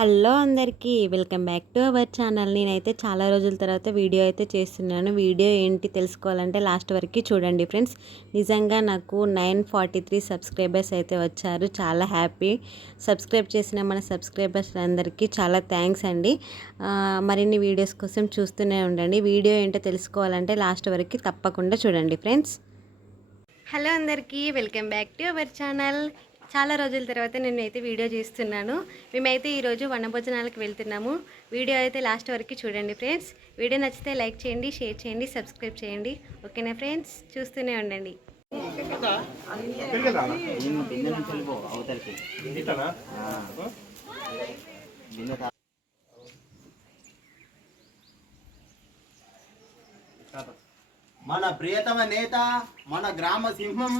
Hello అందరికీ welcome back to our channel. నేనైతే చాలా రోజుల తర్వాత వీడియో అయితే చేస్తున్నాను. వీడియో ఏంటి తెలుసుకోవాలంటే లాస్ట్ వరకు చూడండి ఫ్రెండ్స్. నిజంగా నాకు 943 సబ్స్క్రైబర్స్ అయితే వచ్చారు. చాలా హ్యాపీ. సబ్స్క్రైబ్ చేసిన మన సబ్స్క్రైబర్స్ అందరికీ చాలా థ్యాంక్స్ అండి. మరిన్ని వీడియోస్ కోసం చూస్తూనే ఉండండి. వీడియో ఏంటో తెలుసుకోవాలంటే లాస్ట్ వరకు తప్పకుండా చూడండి ఫ్రెండ్స్. హలో అందరికీ welcome back to our channel. చాలా రోజుల తర్వాత నేనైతే వీడియో చేస్తున్నాను. మేమైతే ఈరోజు వనభోజనాలకు వెళ్తున్నాము. వీడియో అయితే లాస్ట్ వరకు చూడండి ఫ్రెండ్స్. వీడియో నచ్చితే లైక్ చేయండి, షేర్ చేయండి, సబ్స్క్రైబ్ చేయండి. ఓకేనా ఫ్రెండ్స్, చూస్తూనే ఉండండి. మన ప్రియతమ నేత, మన గ్రామ సింహం,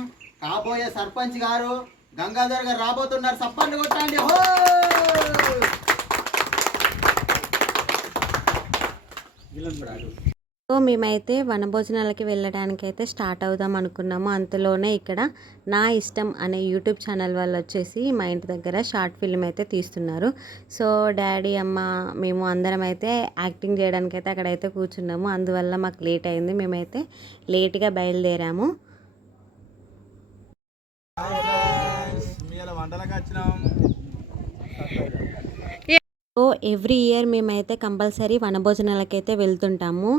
కాబోయే సర్పంచ్ గారు గంగాధర్ గారు రాబోతున్నారు. సప్పండి కొట్టండి. హో! సో మేమైతే వనభోజనాలకి వెళ్ళడానికైతే స్టార్ట్ అవుదాం అనుకున్నాము. అంతలోనే ఇక్కడ నా ఇష్టం అనే యూట్యూబ్ ఛానల్ వాళ్ళు వచ్చేసి మా ఇంటి దగ్గర షార్ట్ ఫిల్మ్ అయితే తీస్తున్నారు. సో డాడీ, అమ్మ, మేము అందరం అయితే యాక్టింగ్ చేయడానికైతే అక్కడైతే కూర్చున్నాము. అందువల్ల మాకు లేట్ అయింది. మేమైతే లేట్గా బయలుదేరాము. సో ఎవ్రీ ఇయర్ మేమైతే కంపల్సరీ వనభోజనాలకైతే వెళ్తుంటాము,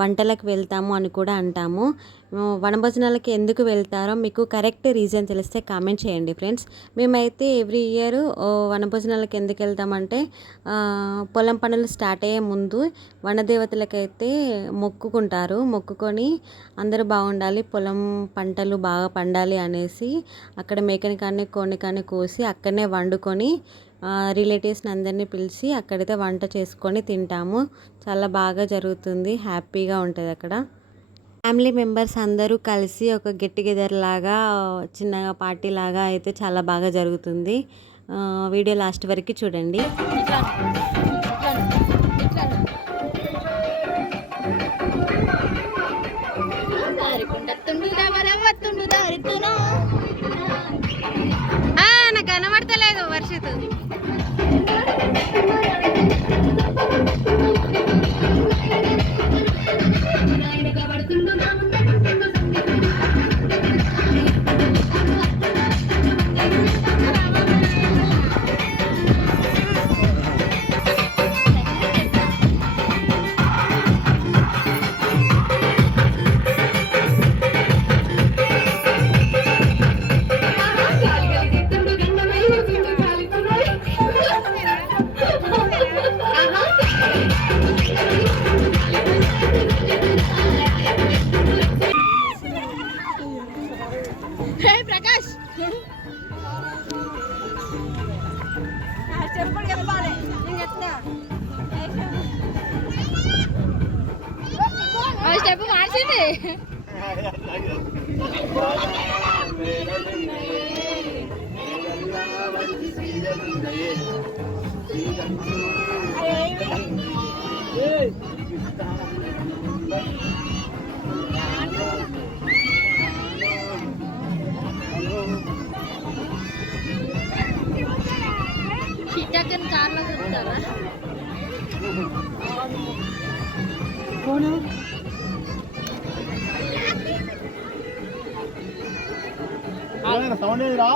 వంటలకు వెళ్తాము అని కూడా అంటాము. వనభోజనాలకి ఎందుకు వెళ్తారో మీకు కరెక్ట్ రీజన్ తెలిస్తే కామెంట్ చేయండి ఫ్రెండ్స్. మేమైతే ఎవ్రీ ఇయర్ వనభోజనాలకు ఎందుకు వెళ్తామంటే పొలం పనులు స్టార్ట్ అయ్యే ముందు వనదేవతలకైతే మొక్కుకొని అందరూ బాగుండాలి, పొలం పంటలు బాగా పండాలి అనేసి అక్కడ మేకని కానీ కోడిని కానీ కోసి అక్కడనే వండుకొని రిలేటివ్స్ని అందరినీ పిలిచి అక్కడైతే వంట చేసుకొని తింటాము. చాలా బాగా జరుగుతుంది, హ్యాపీగా ఉంటుంది అక్కడ. ఫ్యామిలీ మెంబర్స్ అందరూ కలిసి ఒక గెట్ టుగెదర్ లాగా, చిన్నగా పార్టీ లాగా అయితే చాలా బాగా జరుగుతుంది. వీడియో లాస్ట్ వరకు చూడండి. నాకు కనబడతలేదు వర్షిత్. స్టెప్ మార్చింది. చిట్టకన్ కార్లో చెప్తారా సౌండ్ రా.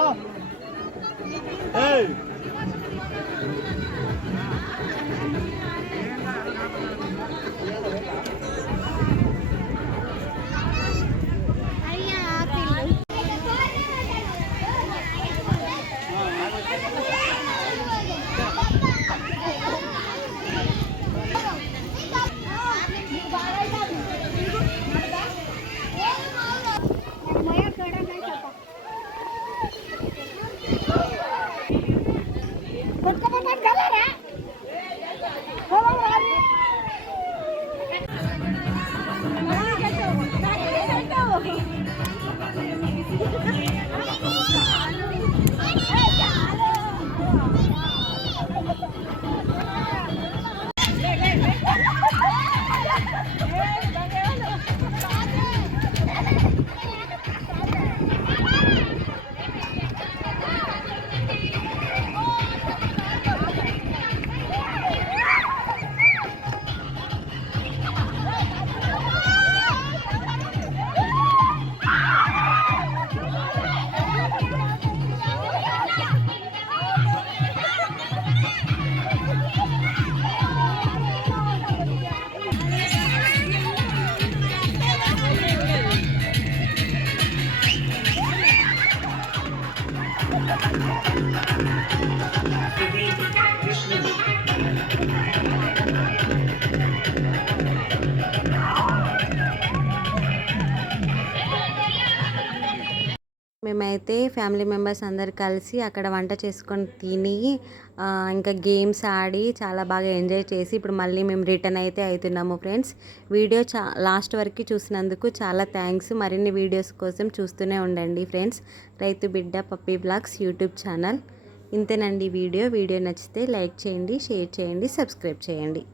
మేమైతే ఫ్యామిలీ మెంబర్స్ అందరు కలిసి అక్కడ వంట చేసుకొని తిని ఇంకా గేమ్స్ ఆడి చాలా బాగా ఎంజాయ్ చేసి ఇప్పుడు మళ్ళీ మేము రిటర్న్ అయితే అవుతున్నాము ఫ్రెండ్స్. వీడియో లాస్ట్ వరకు చూసినందుకు చాలా థ్యాంక్స్. మరిన్ని వీడియోస్ కోసం చూస్తూనే ఉండండి ఫ్రెండ్స్. రైతు బిడ్డ పప్పీ బ్లాగ్స్ యూట్యూబ్ ఛానల్. ఇంతేనండి వీడియో నచ్చితే లైక్ చేయండి, షేర్ చేయండి, సబ్స్క్రైబ్ చేయండి.